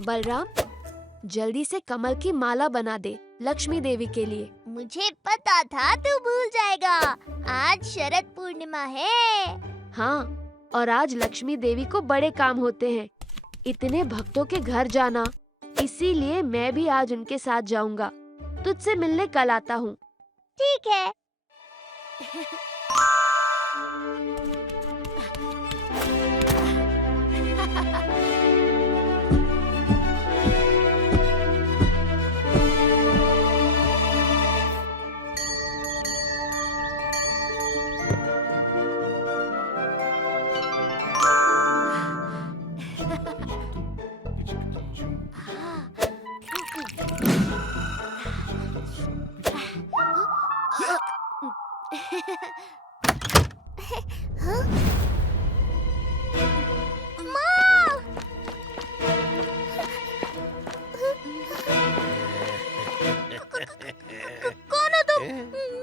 बलराम, जल्दी से कमल की माला बना दे लक्ष्मी देवी के लिए। मुझे पता था तू भूल जाएगा। आज शरद पूर्णिमा है। हाँ, और आज लक्ष्मी देवी को बड़े काम होते हैं, इतने भक्तों के घर जाना, इसीलिए मैं भी आज उनके साथ जाऊंगा। तुझसे मिलने कल आता हूँ। ठीक है। कौन हो तुम?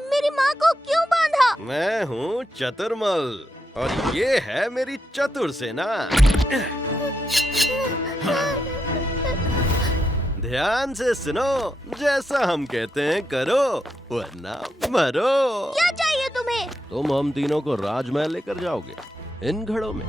मेरी माँ को क्यों बांधा? मैं हूँ चतुर्मल और ये है मेरी चतुर सेना। ध्यान से सुनो, जैसा हम कहते हैं करो, वरना मरो। क्या चाहिए तुम्हें? तुम हम तीनों को राजमहल लेकर जाओगे इन घड़ों में।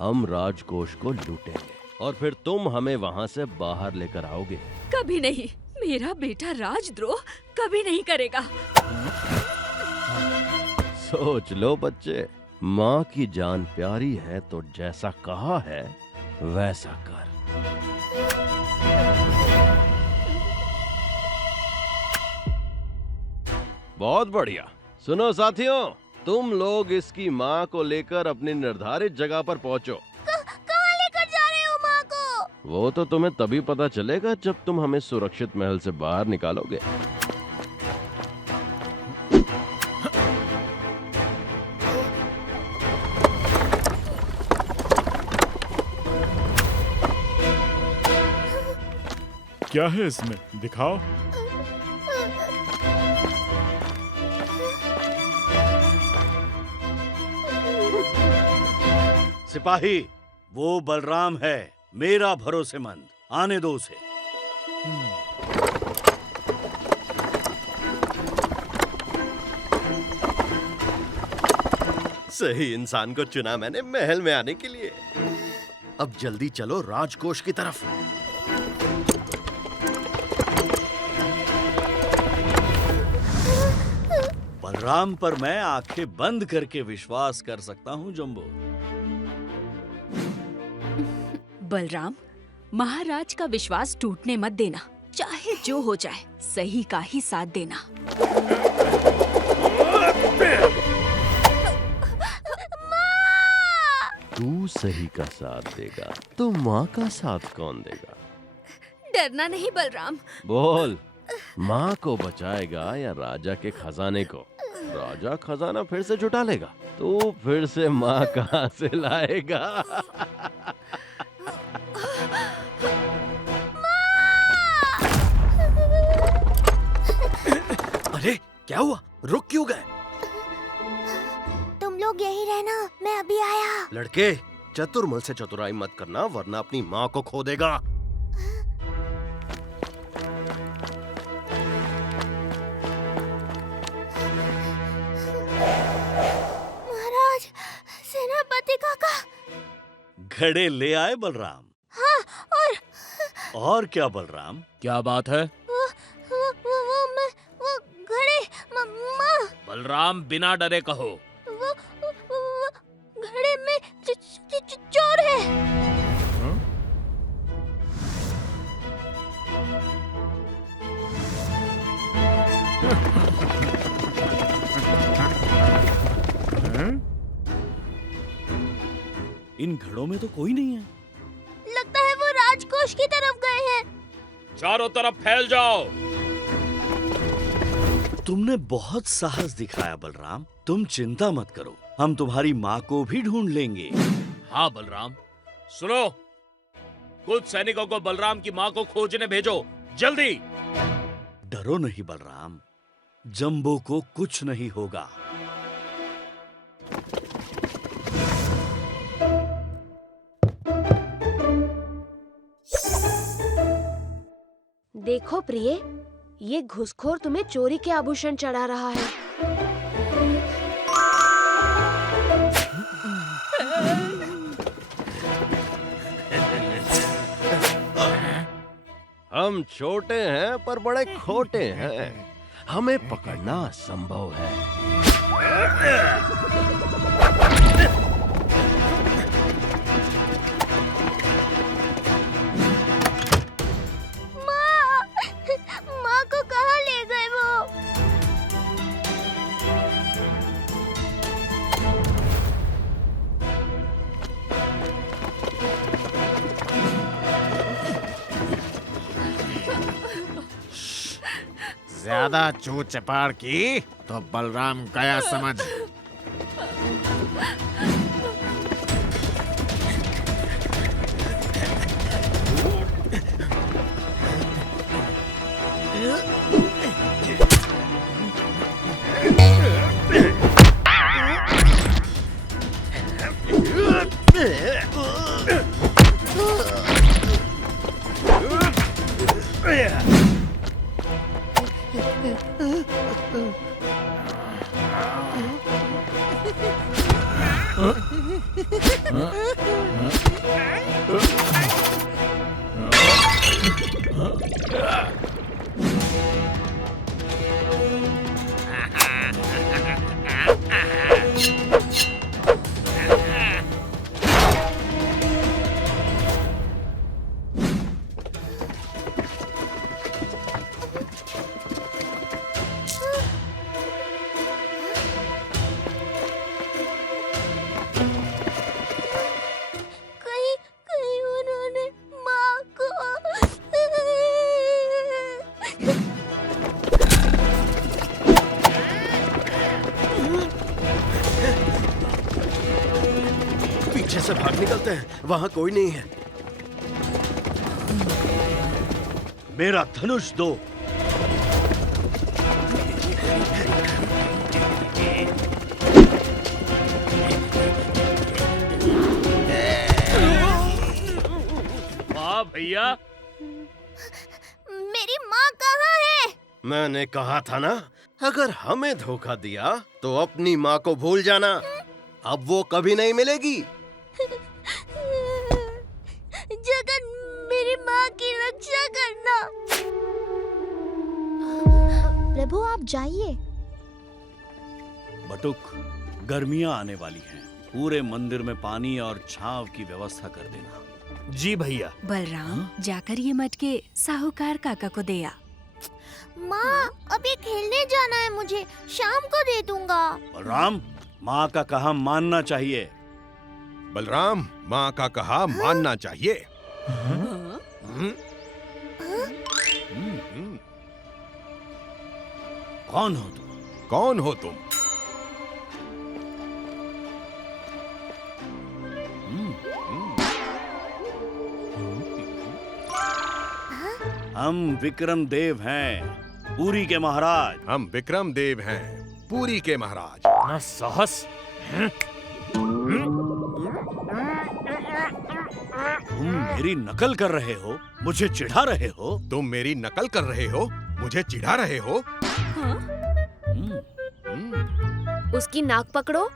हम राजकोष को लूटेंगे और फिर तुम हमें वहाँ से बाहर लेकर आओगे। कभी नहीं, मेरा बेटा राजद्रोह कभी नहीं करेगा। सोच लो बच्चे, माँ की जान प्यारी है तो जैसा कहा है वैसा कर। बहुत बढ़िया। सुनो साथियों, तुम लोग इसकी माँ को लेकर अपनी निर्धारित जगह पर पहुँचो। कहाँ लेकर जा रहे हो माँ को? वो तो तुम्हें तभी पता चलेगा जब तुम हमें सुरक्षित महल से बाहर निकालोगे। क्या है इसमें, दिखाओ। सिपाही, वो बलराम है, मेरा भरोसेमंद। आने दो उसे। सही इंसान को चुना मैंने महल में आने के लिए। अब जल्दी चलो राजकोष की तरफ। बलराम पर मैं आंखें बंद करके विश्वास कर सकता हूँ जम्बो। बलराम, महाराज का विश्वास टूटने मत देना। चाहे जो हो जाए, सही का ही साथ देना। तू सही का साथ देगा तो माँ का साथ कौन देगा? डरना नहीं बलराम। बोल, माँ को बचाएगा या राजा के खजाने को? राजा खजाना फिर से जुटा लेगा तो फिर से माँ कहाँ से लाएगा? अरे क्या हुआ, रुक क्यों गए? तुम लोग यही रहना, मैं अभी आया। लड़के, चतुर्मल से चतुराई मत करना वरना अपनी माँ को खो देगा। महाराज, सेनापति काका। घड़े ले आए बलराम? हाँ, और क्या बलराम? क्या बात है? वो घड़े माँ। बलराम, बिना डरे कहो। वो घड़े में चोर है। इन घड़ों में तो कोई नहीं है। लगता है वो राजकोष की तरफ गए हैं। चारों तरफ फैल जाओ। तुमने बहुत साहस दिखाया बलराम। तुम चिंता मत करो, हम तुम्हारी माँ को भी ढूंढ लेंगे। हाँ बलराम, सुनो, कुछ सैनिकों को बलराम की माँ को खोजने भेजो, जल्दी। डरो नहीं बलराम, जंबो को कुछ नहीं होगा। देखो प्रिय, ये घुसखोर तुम्हें चोरी के आभूषण चढ़ा रहा है। हम छोटे हैं पर बड़े खोटे हैं, हमें पकड़ना असंभव है। माँ को कहाँ ले गए वो? ज्यादा चू चपाड़ की तो बलराम गया समझ। कहीं उन्होंने माँ को। पीछे से भाग निकलते हैं, वहाँ कोई नहीं है। मेरा धनुष दो। वाह भैया, मेरी माँ कहाँ है? मैंने कहा था ना, अगर हमें धोखा दिया तो अपनी माँ को भूल जाना, अब वो कभी नहीं मिलेगी। जगन, मेरी माँ की रक्षा करना। प्रभु आप जाइए। बटुक, गर्मियां आने वाली हैं, पूरे मंदिर में पानी और छांव की व्यवस्था कर देना। जी भैया। बलराम, जाकर ये मटके साहूकार काका को दे आ। माँ, अभी खेलने जाना है मुझे, शाम को दे दूंगा। बलराम, माँ का कहा मानना चाहिए। बलराम, माँ का कहा मानना चाहिए। कौन हो तुम? कौन हो तुम? हम विक्रम देव हैं, पुरी के महाराज। हम विक्रम देव हैं, पुरी के महाराज। ना साहस। तुम मेरी नकल कर रहे हो, मुझे चिढ़ा रहे हो। तुम मेरी नकल कर रहे हो, मुझे चिढ़ा रहे हो। उसकी नाक पकड़ो।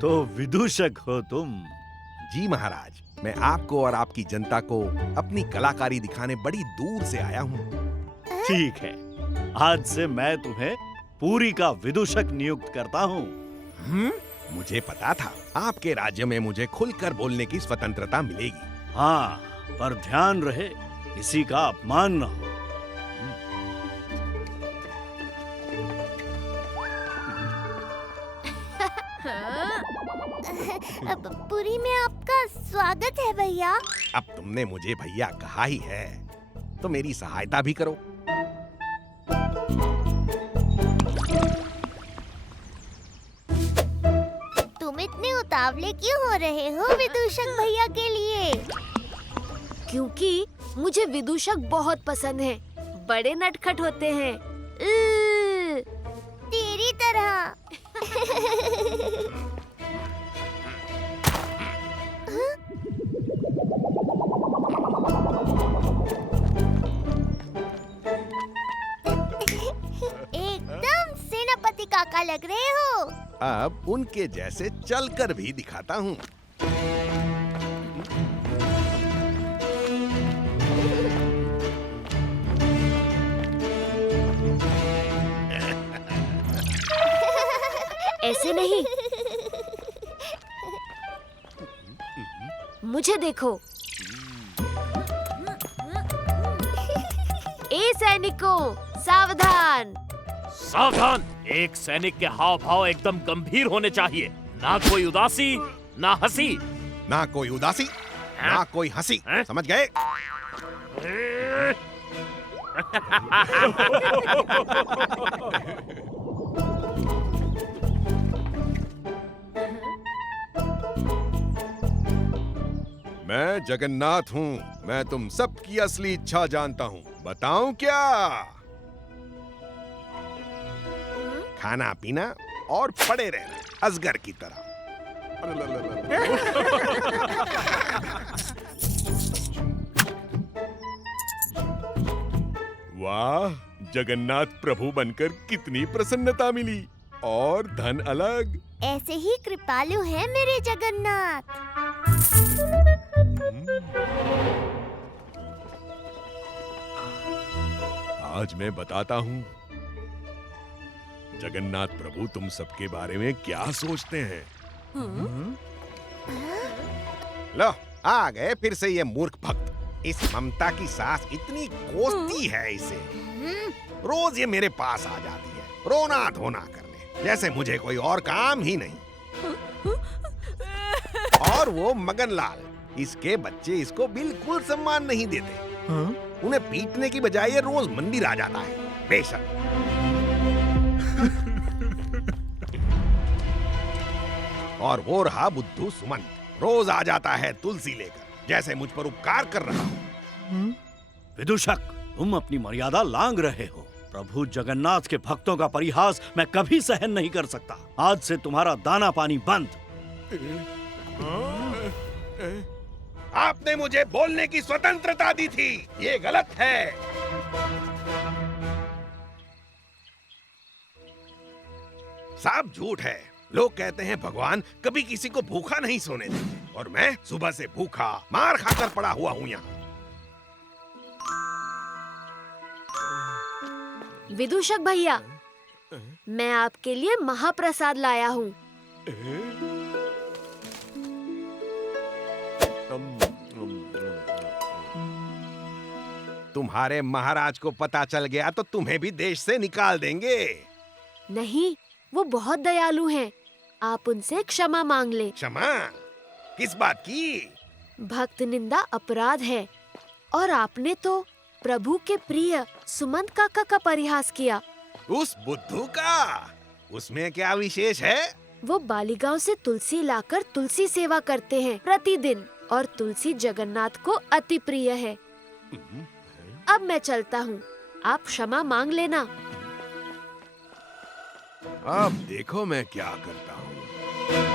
तो विदूषक हो तुम? जी महाराज, मैं आपको और आपकी जनता को अपनी कलाकारी दिखाने बड़ी दूर से आया हूँ। ठीक है, आज से मैं तुम्हें पुरी का विदूषक नियुक्त करता हूँ। मुझे पता था आपके राज्य में मुझे खुलकर बोलने की स्वतंत्रता मिलेगी। हाँ, पर ध्यान रहे किसी का अपमान न हो। पुरी में आपका स्वागत है भैया। अब तुमने मुझे भैया कहा ही है, तो मेरी सहायता भी करो। तुम इतने उतावले क्यों हो रहे हो विदूषक भैया के लिए? क्योंकि मुझे विदूषक बहुत पसंद है। बड़े नटखट होते हैं। तेरी तरह। एकदम सेनापति काका लग रहे हो। अब उनके जैसे चलकर भी दिखाता हूँ। ऐसे नहीं, मुझे देखो। ए सैनिकों, सावधान। सावधान! एक सैनिक के हाव भाव एकदम गंभीर होने चाहिए। ना कोई उदासी, ना हंसी। ना कोई उदासी, ना कोई हंसी, समझ गए? मैं जगन्नाथ हूँ। मैं तुम सबकी असली इच्छा जानता हूँ। बताऊं क्या? खाना पीना और पड़े रहना अजगर की तरह। वाह, जगन्नाथ प्रभु बनकर कितनी प्रसन्नता मिली। और धन अलग। ऐसे ही कृपालु हैं मेरे जगन्नाथ। आज मैं बताता हूँ जगन्नाथ प्रभु तुम सबके बारे में क्या सोचते हैं। लो, आ गए फिर से ये मूर्ख भक्त। इस ममता की सास इतनी कोसती है इसे। रोज ये मेरे पास आ जाती है रोना धोना करने, जैसे मुझे कोई और काम ही नहीं। और वो मगनलाल, इसके बच्चे इसको बिल्कुल सम्मान नहीं देते। उन्हें पीटने की बजाय ये रोज मंदिर आ जाता है। बेशक। और वो रहा बुद्धू सुमंत, रोज आ जाता है तुलसी लेकर, जैसे मुझ पर उपकार कर रहा हूँ। विदूषक, तुम अपनी मर्यादा लांघ रहे हो। प्रभु जगन्नाथ के भक्तों का परिहास मैं कभी सहन नहीं कर सकता। आज से तुम्हारा दाना पानी बंद। आपने मुझे बोलने की स्वतंत्रता दी थी, ये गलत है। सब झूठ है। लोग कहते हैं भगवान कभी किसी को भूखा नहीं सोने देते, और मैं सुबह से भूखा मार खाकर पड़ा हुआ हूँ यहाँ। विदूषक भैया, मैं आपके लिए महाप्रसाद लाया हूँ। तुम्हारे महाराज को पता चल गया तो तुम्हें भी देश से निकाल देंगे। नहीं, वो बहुत दयालु हैं। आप उनसे क्षमा मांग लें। क्षमा? किस बात की? भक्त निंदा अपराध है, और आपने तो प्रभु के प्रिय सुमंत काका का परिहास किया। उस बुद्धू का? उसमें क्या विशेष है? वो बालीगांव से तुलसी लाकर तुलसी सेवा करते हैं प्रतिदिन, और तुलसी जगन्नाथ को अति प्रिय है। अब मैं चलता हूँ, आप क्षमा मांग लेना। अब देखो मैं क्या करता हूँ।